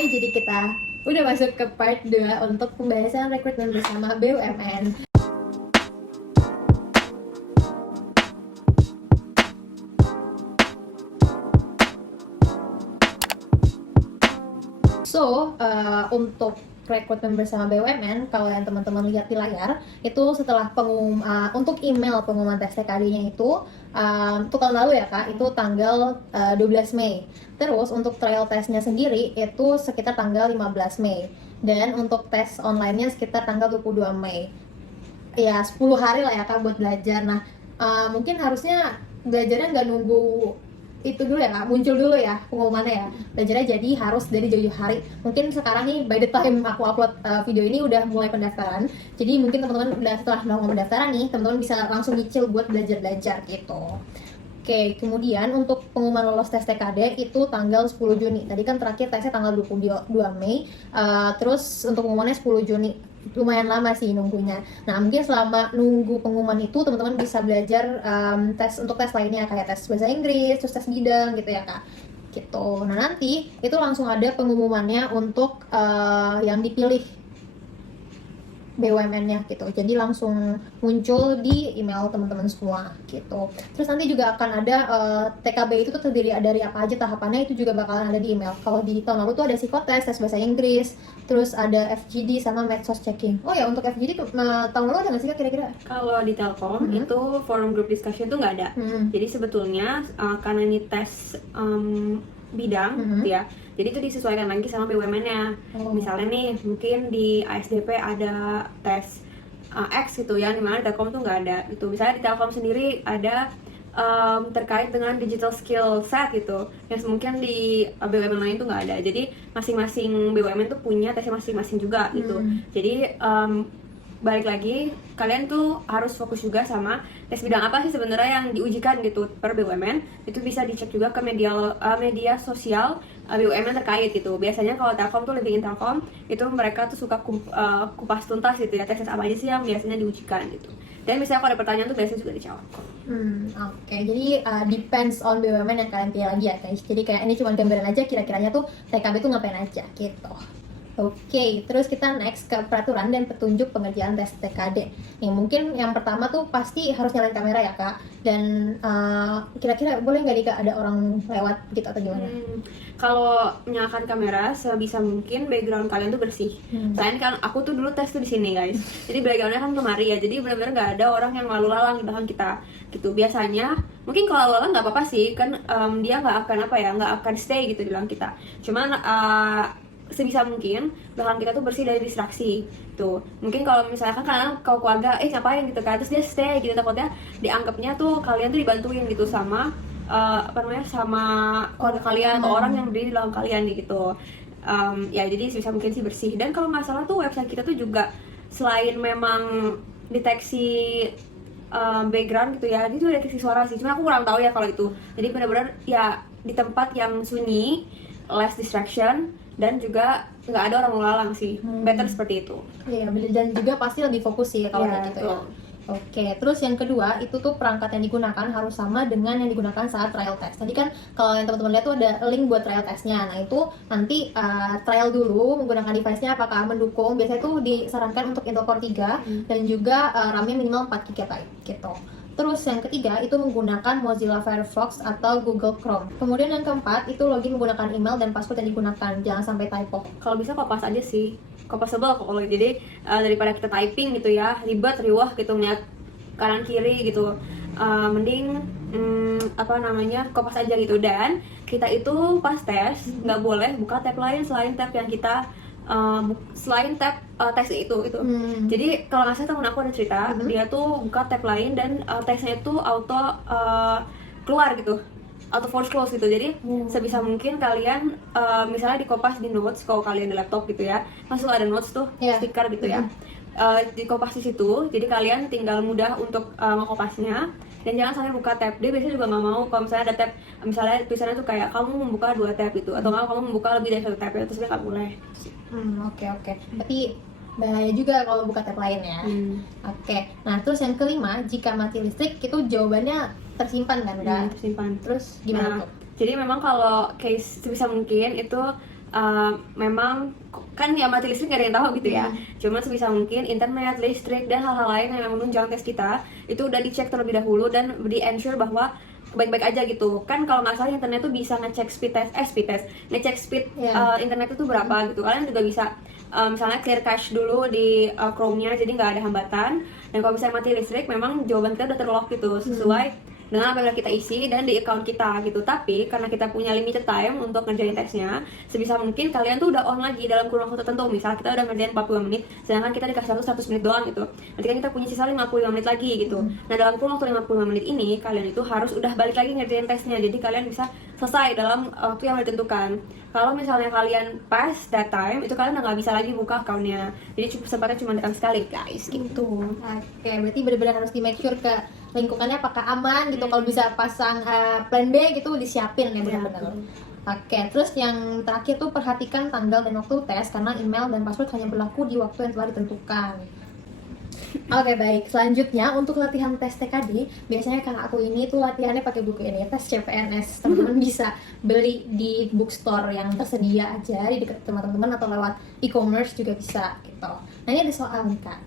Hai, jadi kita udah masuk ke part 2 untuk pembahasan rekrutmen bersama BUMN. Untuk rekrutmen bersama BUMN, kalau yang teman-teman lihat di layar, itu setelah untuk email pengumuman tes TKD-nya itu tahun lalu ya Kak, itu tanggal 12 Mei. Terus untuk trial testnya sendiri itu sekitar tanggal 15 Mei. Dan untuk tes online-nya sekitar tanggal 22 Mei. Ya 10 hari lah ya Kak buat belajar. Nah, mungkin harusnya belajarnya nggak nunggu itu dulu ya Kak, muncul dulu ya pengumumannya ya. Belajarnya jadi harus dari jauh-jauh hari. Mungkin sekarang nih by the time aku upload video ini udah mulai pendaftaran. Jadi mungkin teman-teman udah setelah melakukan pendaftaran nih, teman-teman bisa langsung nyicil buat belajar-belajar gitu. Oke, kemudian untuk pengumuman lolos tes TKD itu tanggal 10 Juni. Tadi kan terakhir tesnya tanggal 22 Mei. Terus untuk pengumumannya 10 Juni. Lumayan lama sih nunggunya. Nah, mungkin selama nunggu pengumuman itu teman-teman bisa belajar untuk tes lainnya kayak tes bahasa Inggris, terus tes bidang gitu ya Kak. Gitu. Nah, nanti itu langsung ada pengumumannya untuk yang dipilih BUMN-nya gitu. Jadi langsung muncul di email teman-teman semua gitu. Terus nanti juga akan ada TKB itu tuh terdiri dari apa aja tahapannya, itu juga bakalan ada di email. Kalau di tahun lalu tuh ada psikotes, tes bahasa Inggris, terus ada FGD sama medsos checking. Oh ya, untuk FGD tahun lalu ada nggak sih Kak kira-kira? Kalau di Telkom itu forum group discussion tuh nggak ada. Jadi sebetulnya karena ini tes bidang gitu ya, jadi itu disesuaikan lagi sama BUMN-nya. Misalnya nih mungkin di ASDP ada tes X gitu ya, dimana di Telkom tuh nggak ada gitu. Misalnya di Telkom sendiri ada terkait dengan digital skill set gitu, yang mungkin di BUMN lain tuh nggak ada. Jadi masing-masing BUMN tuh punya tesnya masing-masing juga gitu. Jadi balik lagi, kalian tuh harus fokus juga sama tes bidang apa sih sebenarnya yang diujikan gitu per BUMN. Itu bisa dicek juga ke media sosial BUMN terkait gitu. Biasanya kalau Telkom tuh lebih Telkom, itu mereka tuh suka kupas tuntas gitu ya, tes apa aja sih yang biasanya diujikan gitu. Dan misalnya kalau ada pertanyaan tuh biasanya juga dijawab kok. Oke. Jadi depends on BUMN yang kalian pilih lagi ya guys. Jadi kayak ini cuma gambaran aja kira-kiranya tuh TKB tuh ngapain aja gitu. Oke, terus kita next ke peraturan dan petunjuk pengerjaan tes TKD. Yang mungkin yang pertama tuh pasti harus nyalain kamera ya Kak. Dan kira-kira boleh nggak nih Kak ada orang lewat gitu atau gimana? Kalau menyalakan kamera sebisa mungkin background kalian tuh bersih. Selain kan aku tuh dulu tes tuh di sini guys. Jadi backgroundnya kan kemari ya. Jadi benar-benar nggak ada orang yang lalu lalang di belakang kita. Gitu biasanya. Mungkin kalau lalu lalang nggak apa-apa sih. Kan dia nggak akan stay gitu di belakang kita. Cuman sebisa mungkin belakang kita tuh bersih dari distraksi tuh. Mungkin kalau misalkan kalian kalau keluarga ngapain gitu kan, terus dia stay gitu, takutnya dianggapnya tuh kalian tuh dibantuin gitu sama sama keluarga kalian atau orang yang berdiri di belakang kalian gitu. Ya jadi sebisa mungkin sih bersih. Dan kalau nggak salah tuh website kita tuh juga selain memang deteksi background gitu ya, itu deteksi suara sih. Cuma aku kurang tahu ya kalau itu. Jadi benar-benar ya di tempat yang sunyi, less distraction, dan juga nggak ada orang lalang sih. Better seperti itu. Iya, dan juga pasti lebih fokus sih kalau kayak gitu ya. Oke, terus yang kedua itu tuh perangkat yang digunakan harus sama dengan yang digunakan saat trial test. Tadi kan kalau yang teman-teman lihat tuh ada link buat trial testnya. Nah itu nanti trial dulu menggunakan device-nya apakah mendukung. Biasanya tuh disarankan untuk Intel Core 3 dan juga RAM-nya minimal 4 GB gitu. Terus yang ketiga itu menggunakan Mozilla Firefox atau Google Chrome. Kemudian yang keempat itu login menggunakan email dan password yang digunakan. Jangan sampai typo. Kalau bisa kopas aja sih. Compostable kalau jadi daripada kita typing gitu ya, ribet riwah gitu ngeliat kanan kiri gitu, mending kopas aja gitu. Dan kita itu pas tes nggak boleh buka tab lain selain tab yang kita tes itu gitu. Jadi kalau nggak salah temen aku ada cerita, dia tuh buka tab lain dan tesnya itu auto keluar gitu, auto force close gitu. Jadi sebisa mungkin kalian misalnya di kopas di notes, kalau kalian di laptop gitu ya, masuk ada notes tuh, stiker gitu ya, di kopas di situ. Jadi kalian tinggal mudah untuk ngekopasnya. Dan jangan sampai buka tab. Dia biasanya juga nggak mau kalau misalnya ada tab, misalnya tulisannya tuh kayak kamu membuka 2 tab gitu, atau nggak kamu membuka lebih dari 1 tab, terus dia nggak boleh. Oke. Tapi bahaya juga kalau buka tab lain ya. Oke. Nah terus yang kelima, jika mati listrik itu jawabannya tersimpan kan? Tersimpan. Terus gimana tuh? Jadi memang kalau case sebisa mungkin itu memang kan ya mati listrik gak ada yang tahu gitu ya. Cuma sebisa mungkin internet, listrik, dan hal-hal lain yang menunjang tes kita itu udah dicek terlebih dahulu dan di-ensure bahwa baik-baik aja gitu. Kan kalau nggak salah internet tuh bisa ngecek ngecek speed internet itu berapa gitu. Kalian juga bisa misalnya clear cache dulu di Chrome-nya, jadi nggak ada hambatan. Dan kalau misalnya mati listrik, memang jawaban kita udah terlock gitu sesuai dengan apa yang kita isi dan di account kita gitu. Tapi karena kita punya limited time untuk ngerjain tesnya, sebisa mungkin kalian tuh udah on lagi dalam kurun waktu tertentu. Misal kita udah ngerjain 40 menit, sedangkan kita dikasih waktu 100 menit doang gitu. Nanti kan kita punya sisa 55 menit lagi gitu. Nah, dalam kurun waktu 55 menit ini, kalian itu harus udah balik lagi ngerjain tesnya. Jadi kalian bisa selesai dalam waktu yang ditentukan. Kalau misalnya kalian pas that time, itu kalian udah nggak bisa lagi buka account-nya. Jadi sempatnya cuma datang sekali guys gitu. Oke, berarti benar-benar harus di make sure ke lingkungannya apakah aman gitu. Kalau bisa pasang plan B gitu disiapin ya benar-benar. Oke, terus yang terakhir tuh perhatikan tanggal dan waktu tes karena email dan password hanya berlaku di waktu yang telah ditentukan. Oke, baik. Selanjutnya untuk latihan tes TKD, biasanya kakak aku ini tuh latihannya pakai buku ini, tes CPNS. Teman-teman bisa beli di bookstore yang tersedia aja di dekat teman-teman atau lewat e-commerce juga bisa gitu. Nah, ini ada soal nih Kak.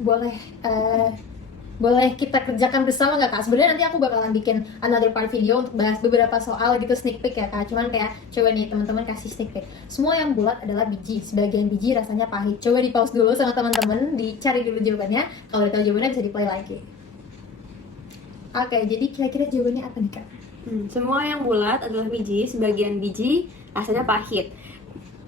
Boleh kita kerjakan bersama nggak Kak? Sebenarnya nanti aku bakalan bikin another part video untuk bahas beberapa soal gitu, sneak peek ya Kak. Cuman kayak coba nih teman-teman kasih sneak peek. Semua yang bulat adalah biji, sebagian biji rasanya pahit. Coba di pause dulu sama teman-teman, dicari dulu jawabannya. Kalau udah tahu jawabannya bisa di play lagi. Oke, jadi kira-kira jawabannya apa nih Kak? Semua yang bulat adalah biji, sebagian biji rasanya pahit.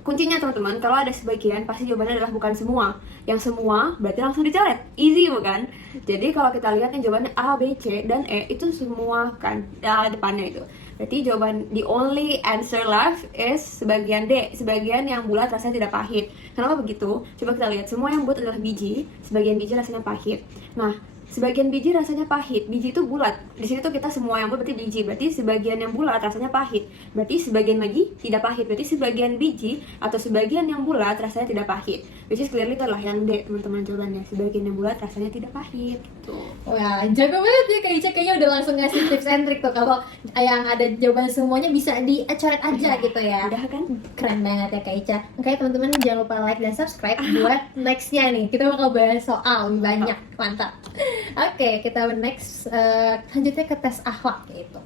Kuncinya teman-teman, kalau ada sebagian pasti jawabannya adalah bukan semua. Yang semua berarti langsung dicoret, easy bukan? Jadi kalau kita lihat yang jawabannya A, B, C, dan E itu semua kan depannya itu. Berarti jawaban the only answer left is sebagian D, sebagian yang bulat rasanya tidak pahit. Kenapa begitu? Coba kita lihat, semua yang bulat adalah biji, sebagian biji rasanya pahit. Nah, sebagian biji rasanya pahit, biji itu bulat. Di sini tuh kita semua yang bulat berarti biji, berarti sebagian yang bulat rasanya pahit. Berarti sebagian lagi tidak pahit, berarti sebagian biji atau sebagian yang bulat rasanya tidak pahit. Which is clearly itu adalah yang D teman-teman jawabannya, sebagian yang bulat rasanya tidak pahit gitu. Wah, jago banget ya Kak Ica, kayaknya udah langsung ngasih tips and trick tuh. Kalau yang ada jawaban semuanya bisa dicoret aja gitu ya. Udah kan? Keren banget ya Kak Ica. Makanya teman-teman jangan lupa like dan subscribe buat nextnya nih. Kita bakal bahas soal banyak, mantap. Oke, kita next lanjutnya ke tes akhlak gitu.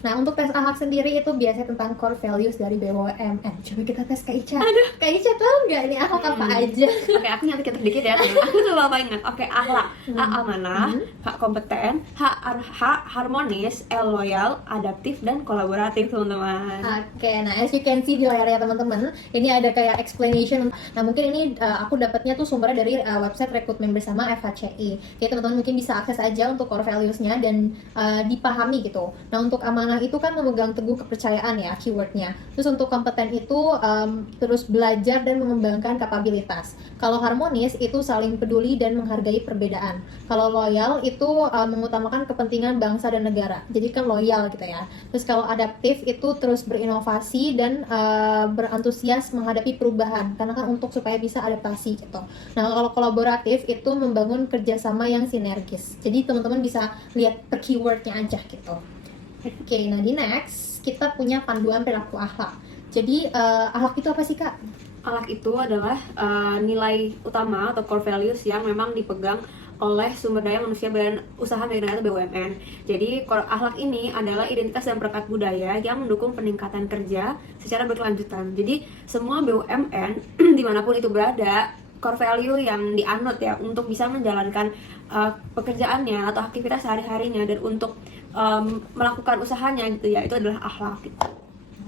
Nah, untuk tes akhlak sendiri itu biasanya tentang core values dari BUMN. Coba kita tes Kak Ica. Kak Ica tahu nggak ini akhlak apa aja? Oke, aku nyatet dikit ya teman. Aku tuh lupa ingat. Oke, akhlak. A, amanah. H, kompeten. H, harmonis. L, loyal. Adaptif dan kolaboratif teman-teman. Oke, nah as you can see di layarnya teman-teman, ini ada kayak explanation. Nah, mungkin ini aku dapatnya tuh sumbernya dari website rekrutmen bersama FHCI. Jadi teman-teman mungkin bisa akses aja untuk core values-nya dan dipahami gitu. Nah, untuk amanah itu kan memegang teguh kepercayaan ya keywordnya. Terus untuk kompeten itu terus belajar dan mengembangkan kapabilitas. Kalau harmonis itu saling peduli dan menghargai perbedaan. Kalau loyal itu mengutamakan kepentingan bangsa dan negara. Jadi kan loyal gitu ya. Terus kalau adaptif itu terus berinovasi dan berantusias menghadapi perubahan. Karena kan untuk supaya bisa adaptasi gitu. Nah, kalau kolaboratif itu membangun kerjasama yang sinergis. Jadi teman-teman bisa lihat per keywordnya aja gitu. Oke, nah di next kita punya panduan perilaku akhlak. Jadi akhlak itu apa sih Kak? Akhlak itu adalah nilai utama atau core values yang memang dipegang oleh sumber daya manusia dan usaha milik atau BUMN. Jadi akhlak ini adalah identitas dan perekat budaya yang mendukung peningkatan kerja secara berkelanjutan. Jadi semua BUMN dimanapun itu berada, core value yang dianut ya untuk bisa menjalankan pekerjaannya atau aktivitas sehari-harinya dan untuk melakukan usahanya gitu ya, itu adalah akhlak gitu.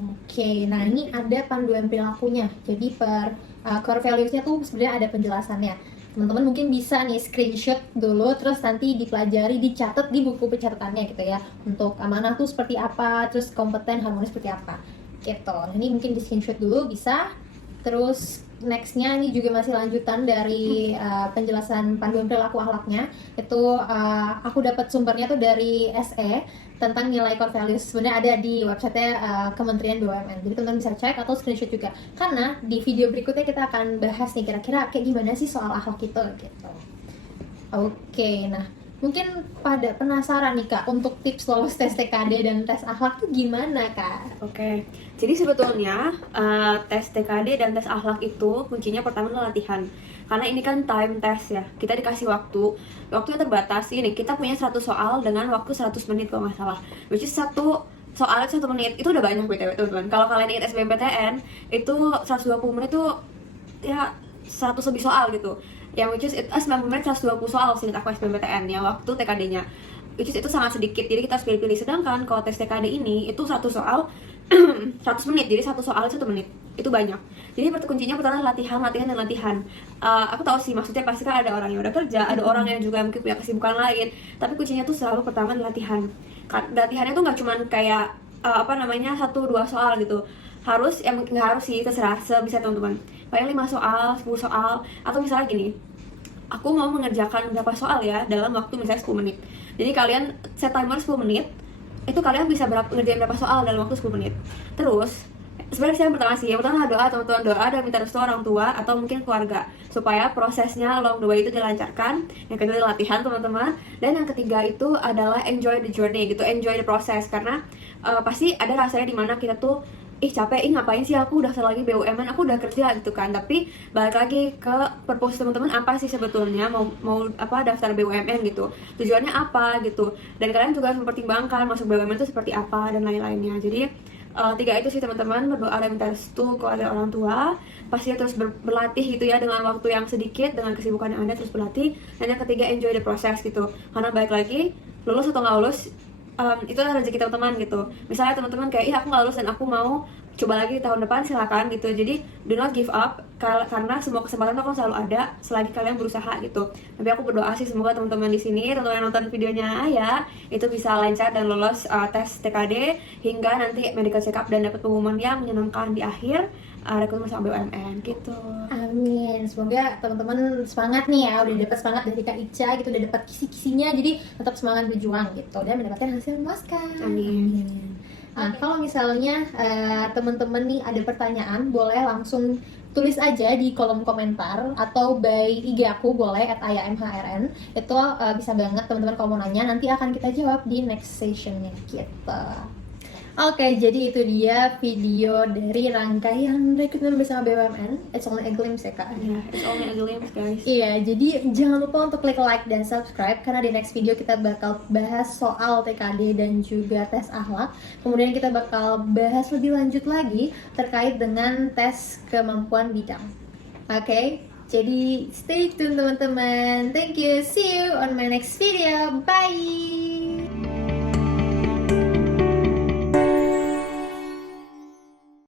Oke, nah ini ada panduan perilakunya. Jadi per core values-nya tuh sebenarnya ada penjelasannya. Teman-teman mungkin bisa nih screenshot dulu, terus nanti dipelajari, dicatat di buku pencatatannya gitu ya. Untuk amanah tuh seperti apa, terus kompeten, harmonis seperti apa gitu. Nah, ini mungkin di screenshot dulu bisa. Terus nextnya ini juga masih lanjutan dari penjelasan panduan perilaku akhlaknya. Itu aku dapat sumbernya tuh dari SE tentang nilai core values. Sebenarnya ada di website Kementerian BUMN. Jadi teman-teman bisa cek atau screenshot juga. Karena di video berikutnya kita akan bahas nih kira-kira kayak gimana sih soal akhlak itu gitu. Oke, nah mungkin pada penasaran nih Kak, untuk tips lolos tes TKD dan tes akhlak tuh gimana Kak? Oke, jadi sebetulnya tes TKD dan tes akhlak itu kuncinya pertama adalah latihan. Karena ini kan time test ya, kita dikasih waktunya terbatas. Ini kita punya 100 soal dengan waktu 100 menit kalau nggak salah. Which is satu soal 1 menit, itu udah banyak BTW teman-teman. Kalau kalian ingat SBMPTN, itu 120 menit itu ya 100 lebih soal gitu. Yang which is 90 menit 120 soal sih aku SBMPTN ya waktu TKD-nya. Which is itu sangat sedikit, jadi kita harus pilih-pilih. Sedangkan kalau tes TKD ini itu satu soal 100 menit, jadi satu soal 1 menit, itu banyak. Jadi kuncinya pertama latihan dan latihan. Aku tahu sih maksudnya pasti kan ada orang yang udah kerja, ada orang yang juga mungkin punya kesibukan lain, tapi kuncinya tuh selalu pertama latihan. Latihannya tuh nggak cuman kayak satu dua soal gitu, harus nggak harus sih, terserah sebisa teman-teman. Paling 5 soal, 10 soal, atau misalnya gini, aku mau mengerjakan berapa soal ya dalam waktu misalnya 10 menit. Jadi kalian set timer 10 menit, itu kalian bisa ngerjain berapa soal dalam waktu 10 menit. Terus sebenarnya yang pertama sih, yang pertama doa, teman-teman, doa dan minta restu orang tua atau mungkin keluarga supaya prosesnya along the way itu dilancarkan. Yang kedua adalah latihan teman-teman, dan yang ketiga itu adalah enjoy the journey gitu, enjoy the process. Karena pasti ada rasanya dimana kita tuh capek, ngapain sih aku udah lagi BUMN, aku udah kerja gitu kan. Tapi balik lagi ke purpose teman-teman, apa sih sebetulnya mau daftar BUMN gitu, tujuannya apa gitu, dan kalian juga harus mempertimbangkan masuk BUMN itu seperti apa dan lain-lainnya. Jadi 3 itu sih teman-teman, berdoa dan minta restu kepada orang tua, pasti terus berlatih gitu ya dengan waktu yang sedikit, dengan kesibukan yang ada terus berlatih, dan yang ketiga enjoy the process gitu. Karena balik lagi, lulus atau nggak lulus itu adalah rezeki teman-teman gitu. Misalnya teman-teman kayak aku nggak lulus dan aku mau coba lagi di tahun depan, silakan gitu. Jadi do not give up, karena semua kesempatan itu akan selalu ada selagi kalian berusaha gitu. Tapi aku berdoa sih semoga teman-teman di sini, teman-teman yang nonton videonya ya, itu bisa lancar dan lolos tes TKD hingga nanti medical check up dan dapat pengumuman yang menyenangkan di akhir rekrutmen sama BUMN gitu. Amin. Semoga teman-teman semangat nih ya, udah dapat semangat dari Kak Ica gitu, udah dapat kisi-kisinya, jadi tetap semangat berjuang gitu dan mendapatkan hasil memuaskan. Amin. Nah, kalau misalnya teman-teman nih ada pertanyaan, boleh langsung tulis aja di kolom komentar atau by IG aku boleh @ayamhrn. Itu bisa banget teman-teman kalau mau nanya, nanti akan kita jawab di next sessionnya gitu. Oke, jadi itu dia video dari rangkaian rekrutmen bersama BUMN. It's only a glimpse ya Kak. Yeah, it's only a glimpse guys. Iya, jadi jangan lupa untuk klik like dan subscribe, karena di next video kita bakal bahas soal TKD dan juga tes akhlak. Kemudian kita bakal bahas lebih lanjut lagi terkait dengan tes kemampuan bidang. Oke, jadi stay tune teman-teman. Thank you, see you on my next video. Bye!